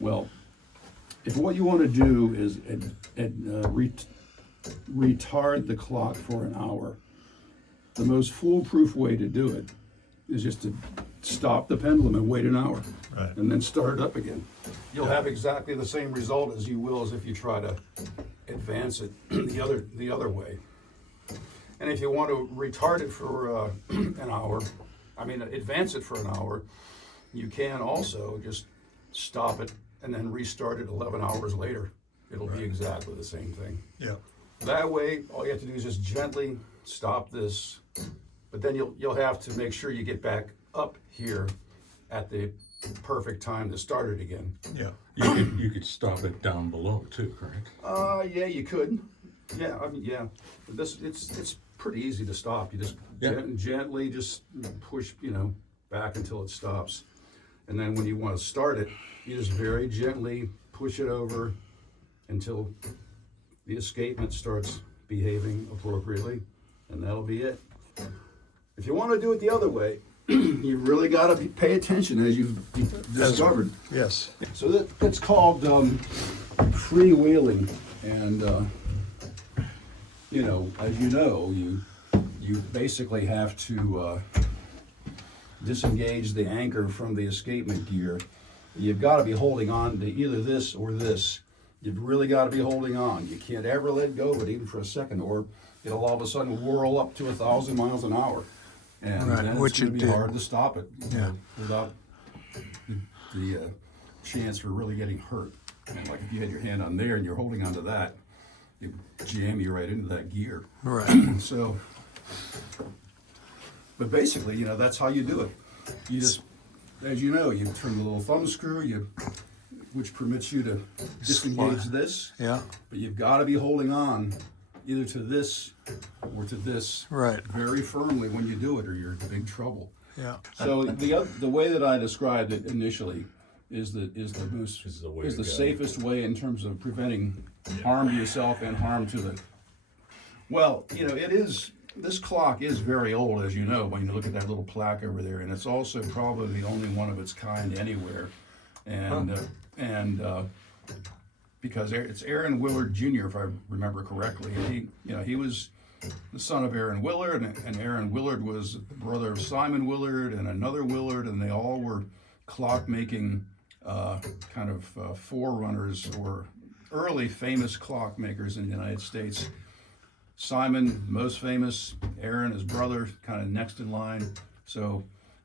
Well, if what you want to do is retard the clock for an hour, the most foolproof way to do it is just to stop the pendulum and wait an hour, Right. and then start it up again. You'll have exactly the same result as you will as if you try to advance it the other way. And if you want to retard it for an hour, advance it for an hour, you can also just stop it and then restart it 11 hours later. It'll be exactly the same thing. Yeah. That way, all you have to do is just gently stop this, but then you'll have to make sure you get back up here at the perfect time to start it again. Yeah. You could stop it down below too, correct? Yeah, you could. Yeah, But it's pretty easy to stop. You just gently just push, back until it stops. And then when you want to start it, you just very gently push it over until the escapement starts behaving appropriately, and that'll be it. If you want to do it the other way, you really got to pay attention, as you've discovered. Yes. So that's called freewheeling, and as you know, you basically have to disengage the anchor from the escapement gear. You've got to be holding on to either this or this. You've really got to be holding on. You can't ever let go of it, even for a second, or it'll all of a sudden whirl up to 1,000 miles an hour. And Right, then which it's going it to be did. hard to stop it Yeah. without the chance for really getting hurt. And like if you had your hand on there and you're holding onto that, it would jam you right into that gear. Right. So, but basically, that's how you do it. You just, as you know, you turn the little thumb screw, which permits you to disengage this, Yeah. but you've got to be holding on either to this or to this Right. very firmly when you do it, or you're in big trouble. Yeah. So the way that I described it initially is the safest way in terms of preventing harm to yourself and harm to the. Well, it is. This clock is very old, as you know, when you look at that little plaque over there, and it's also probably the only one of its kind anywhere, and because it's Aaron Willard Jr., if I remember correctly, and he was the son of Aaron Willard, and Aaron Willard was the brother of Simon Willard and another Willard, and they all were clock-making forerunners or early famous clockmakers in the United States. Simon, most famous, Aaron, his brother, kind of next in line. So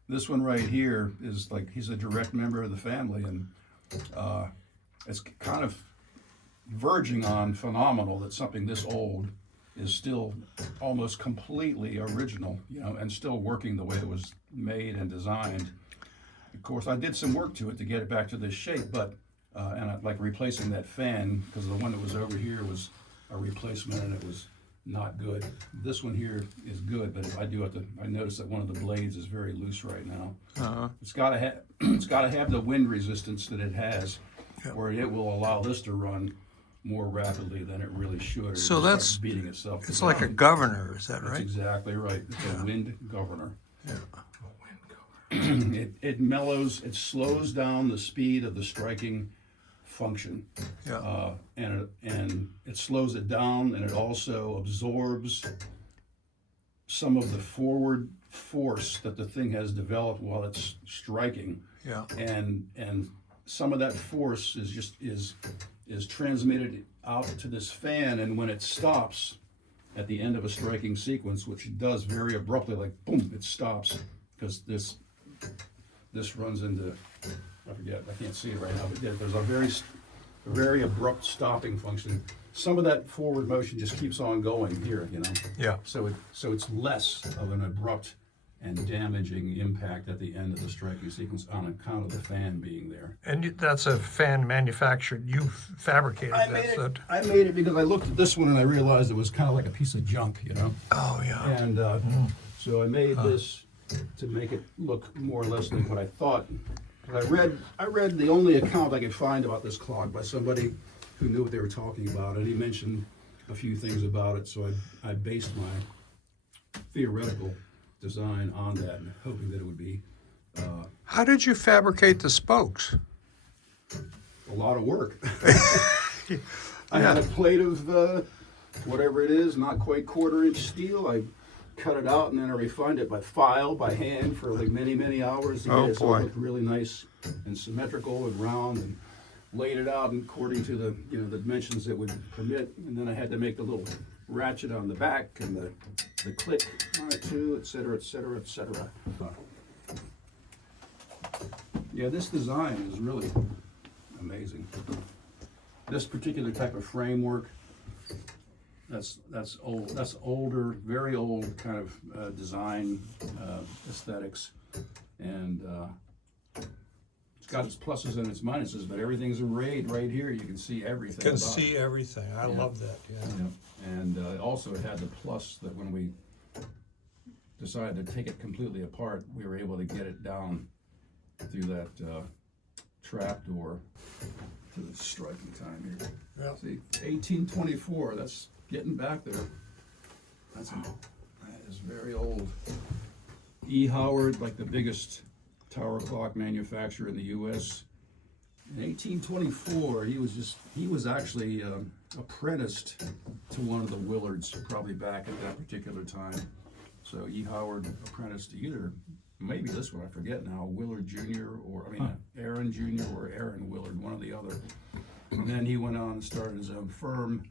this one right here is like, he's a direct member of the family, and it's kind of verging on phenomenal that something this old is still almost completely original, and still working the way it was made and designed. Of course, I did some work to it to get it back to this shape, but like replacing that fan, because the one that was over here was a replacement and it was not good. This one here is good, but I noticed that one of the blades is very loose right now. Uh-huh. It's got to have the wind resistance that it has, where it will allow this to run more rapidly than it really should. Or So it'll that's- start beating itself. It's to like a death. governor, is that That's right? exactly right. It's a wind governor. Yeah. It mellows, it slows down the speed of the striking function. Yeah. And it slows it down, and it also absorbs some of the forward force that the thing has developed while it's striking. Yeah. And some of that force is transmitted out to this fan, and when it stops at the end of a striking sequence, which it does very abruptly, like boom, it stops, because this runs into, I forget, I can't see it right now, but there's a very abrupt stopping function. Some of that forward motion just keeps on going here, Yeah. So it's less of an abrupt and damaging impact at the end of the striking sequence on account of the fan being there. And that's a fan manufactured. You fabricated I that. made it because I looked at this one and I realized it was kind of like a piece of junk, Oh yeah. And so I made this to make it look more or less like what I thought. I read the only account I could find about this clock by somebody who knew what they were talking about, and he mentioned a few things about it. So I based my theoretical design on that, and hoping that it would be. How did you fabricate the spokes? a lot of work. I had a plate of whatever it is, not quite 1/4 inch steel. I cut it out and then I refined it by file, by hand, for like many hours to get Oh, it so boy. it looked really nice and symmetrical and round, and laid it out according to the the dimensions that would permit. And then I had to make the little ratchet on the back and the click on it too, et cetera, et cetera, et cetera. Yeah, this design is really amazing. This particular type of framework, that's old. That's older, very old kind of design aesthetics, and it's got its pluses and its minuses. But everything's arrayed right here. You can see everything. Can about see it. everything. I Yeah. love that, yeah. Yeah. And also it had the plus that when we decided to take it completely apart, we were able to get it down through that trap door to the striking time here. Yeah. See, 1824, that's getting back there. That is very old. E. Howard, like the biggest tower clock manufacturer in the U.S. In 1824, he was actually apprenticed to one of the Willards, probably back at that particular time. So E. Howard apprenticed to either, maybe this one, I forget now, Willard Jr. Aaron Jr. or Aaron Willard, one or the other. And then he went on and started his own firm.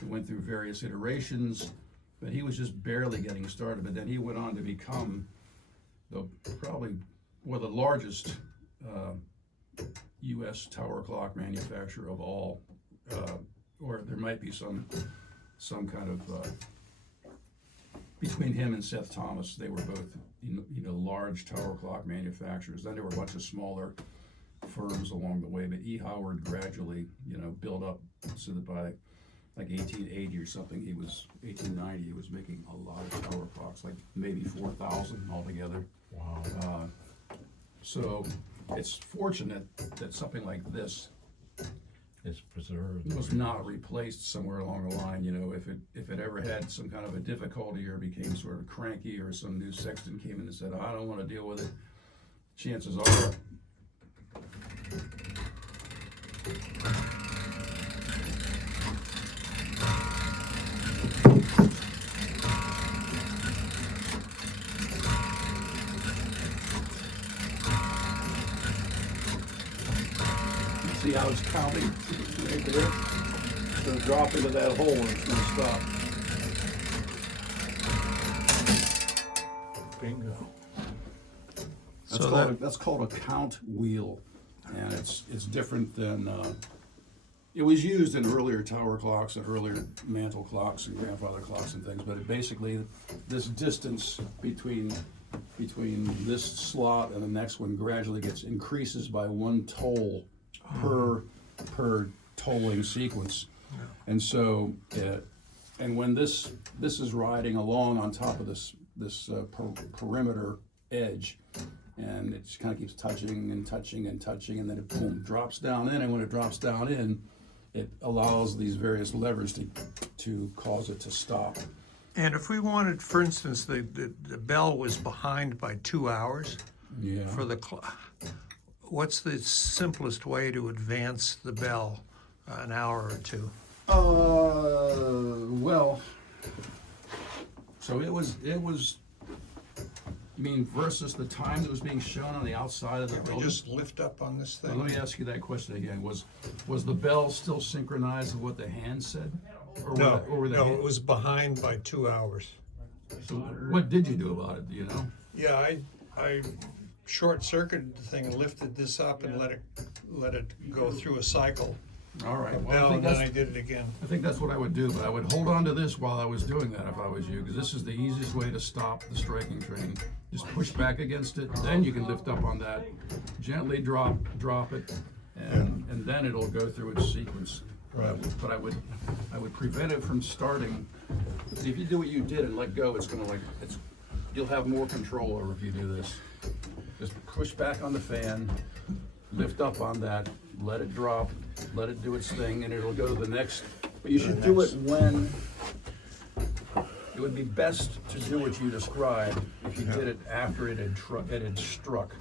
He went through various iterations, but he was just barely getting started. But then he went on to become probably the largest U.S. tower clock manufacturer of all, or there might be some kind of between him and Seth Thomas, they were both large tower clock manufacturers. Then there were a bunch of smaller firms along the way, but E. Howard gradually built up so that by like 1880 or something, 1890, he was making a lot of tower clocks, like maybe 4,000 altogether. Wow. So it's fortunate that something like this It's preserved. was not replaced somewhere along the line. If it ever had some kind of a difficulty or became sort of cranky, or some new sexton came in and said, I don't want to deal with it, chances are see how it's counting right there. It's going to drop into that hole and it's going to stop. Bingo. That's called a count wheel, and it's different than it was used in earlier tower clocks and earlier mantle clocks and grandfather clocks and things. But basically, this distance between this slot and the next one gradually increases by 1 toll per tolling sequence. And so and when this is riding along on top of this perimeter edge, and it just kind of keeps touching and touching and touching, and then it boom drops down in, and when it drops down in, it allows these various levers to cause it to stop. And if we wanted, for instance, the bell was behind by 2 hours Yeah. for the clock, what's the simplest way to advance the bell an hour or two? Well, so it was. You mean versus the time that was being shown on the outside of the We building? just lift up on this Now, thing? let me ask you that question again. Was the bell still synchronized with what the hand said? Or No, were the no, it was behind by 2 hours. So what did you do about it? Do you know? Yeah, I short-circuited the thing and lifted this up and let it go through a cycle. All right. Well, Bell, and then I did it again. I think that's what I would do, but I would hold on to this while I was doing that if I was you, because this is the easiest way to stop the striking train. Just push back against it, then you can lift up on that, gently drop it, and then it'll go through its sequence. Right. But I would prevent it from starting. See, if you do what you did and let go, you'll have more control over if you do this. Just push back on the fan, lift up on that, let it drop, let it do its thing, and it'll go to the next. But you should do it when, it would be best to do what you described if you did it after it had struck.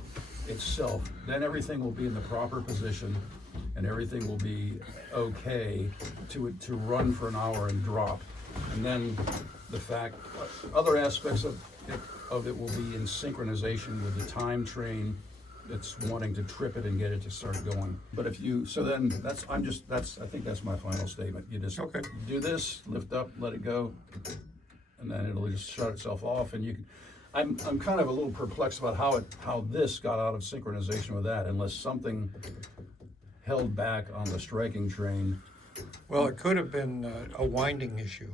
itself, then everything will be in the proper position and everything will be okay to run for an hour and drop. And then the fact, other aspects of it will be in synchronization with the time train that's wanting to trip it and get it to start going. But if you, so then I think that's my final statement. You just Okay. do this, lift up, let it go, and then it'll just shut itself off. And you can, I'm kind of a little perplexed about how this got out of synchronization with that, unless something held back on the striking train. Well, it could have been a winding issue.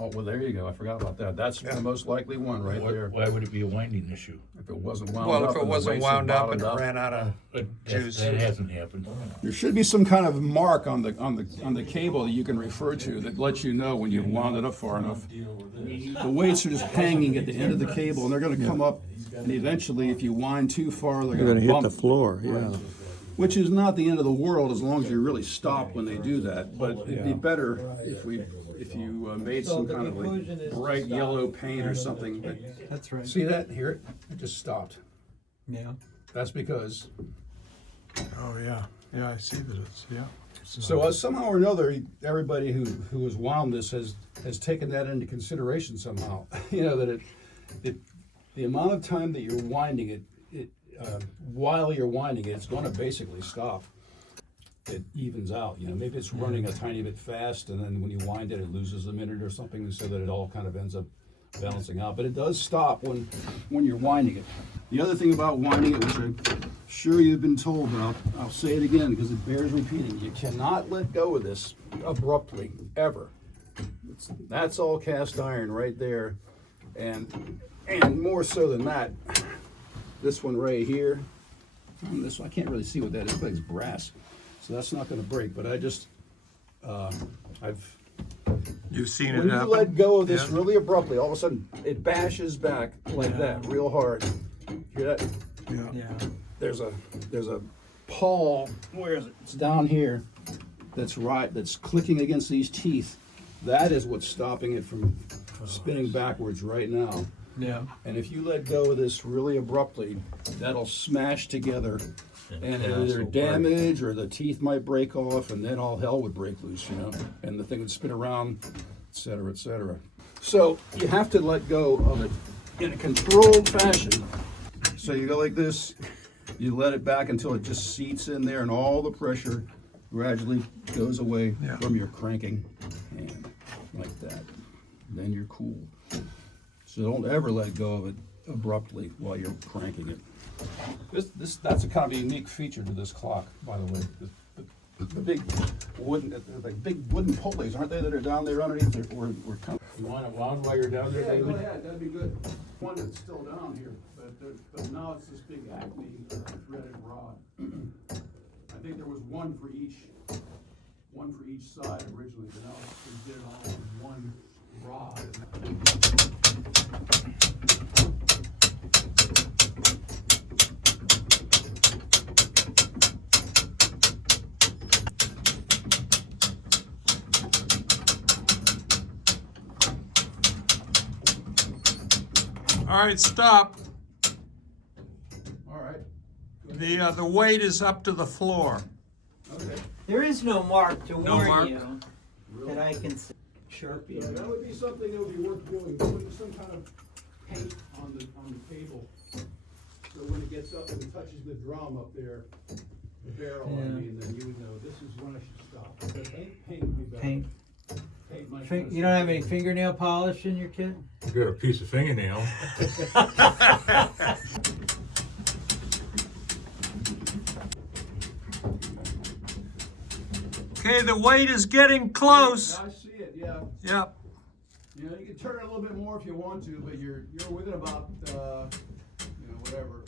Oh, well, there you go. I forgot about that. That's the most likely one right there. Why would it be a winding issue? If it wasn't wound up. Well, if it and the wasn't weights had wound up and bottomed it ran out of But juice. that hasn't happened. There should be some kind of mark on the cable that you can refer to that lets you know when you've wound it up far enough. The weights are just hanging at the end of the cable, and they're going to come up, and eventually, if you wind too far, they're You're going gonna to hit bump. the floor, yeah. Which is not the end of the world as long as you really stop when they do that. But it'd be better if you made some kind of like bright yellow paint or something. That's right. See that? Hear it? It just stopped. Yeah. That's because. Oh, yeah. Yeah, I see that it's, yeah. So somehow or another, everybody who has wound this has taken that into consideration somehow. You know that the amount of time that you're winding it, while you're winding it, it's going to basically stop. It evens out. You know, maybe it's running a tiny bit fast, and then when you wind it, it loses a minute or something, so that it all kind of ends up balancing out. But it does stop when you're winding it. The other thing about winding it, which I'm sure you've been told, but I'll say it again because it bears repeating. You cannot let go of this abruptly, ever. That's all cast iron right there. And more so than that, this one right here, this one, I can't really see what that is, but it's brass. So that's not going to break, but I just, You've seen when it you happen? let go of this Yeah. really abruptly, all of a sudden it bashes back like that, real hard. Hear that? Yeah. Yeah. There's a pawl. Where is it? It's down here. That's clicking against these teeth. That is what's stopping it from spinning backwards right now. Yeah. And if you let go of this really abruptly, that'll smash together, and it'll either damage or the teeth might break off, and then all hell would break loose, you know, and the thing would spin around, et cetera, et cetera. So you have to let go of it in a controlled fashion. So you go like this, you let it back until it just seats in there, and all the pressure gradually goes away from your cranking hand, like that. Then you're cool. So don't ever let go of it abruptly while you're cranking it. That's a kind of a unique feature to this clock, by the way. The big wooden pulleys, aren't they, that are down there underneath? We're kind of. You want it wound while you're down there, Yeah, go David? ahead, that'd be good. One that's still down here, but now it's this big Acme threaded rod. I think there was one for each side originally, but now we did it all in one rod. All right, stop. All right. The weight is up to the floor. Okay. There is no mark to warn mark? you that I can see. Sharpie. So that would be something that would be worth doing, putting some kind of paint on the cable. So when it gets up and it touches the drum up there, the barrel, I mean, then you would know this is when I should stop. But paint would be better. Paint. Paint might You don't have any fingernail polish in your kit? You got a piece of fingernail. Okay, the weight is getting close. I see it, yeah. Yep. You know, you can turn it a little bit more if you want to, but you're within about whatever,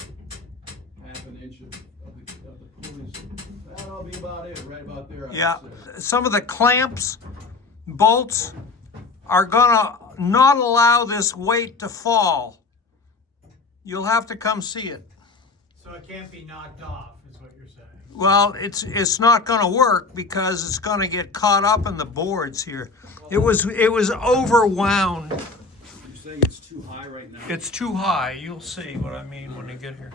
half an inch of the pulleys. That'll be about it, right about there. I would Yeah. say. Some of the clamps, bolts, are gonna not allow this weight to fall. You'll have to come see it. So it can't be knocked off, is what you're saying? Well, it's not gonna work because it's gonna get caught up in the boards here. It was overwound. You're saying it's too high right now? It's too high. You'll see what I mean when you get here.